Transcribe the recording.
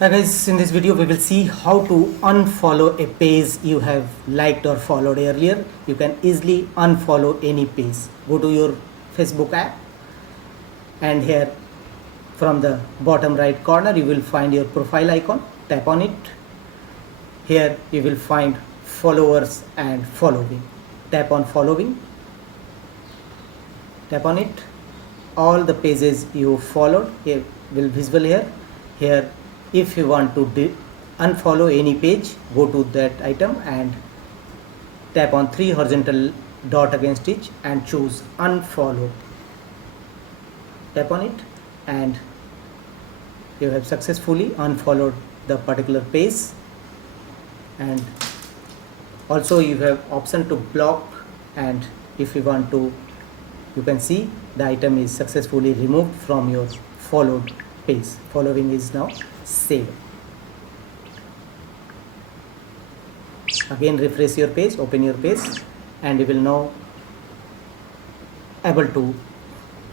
Hi guys, in this video we will see how to unfollow a page you have liked or followed earlier. You can easily unfollow any page. Go to your Facebook app and here from the bottom right corner you will find your profile icon. Tap on it. Here you will find followers and following. Tap on following. Tap on it. All the pages you followed here will visible here. Here if you want to unfollow any page, go to that item and tap on 3 horizontal dot against each and choose unfollow. Tap on it and you have successfully unfollowed the particular page. And also you have option to block, and if you want to, you can see the item is successfully removed from your followed page. Following is now saved. Again refresh your page, open your page, and you will now able to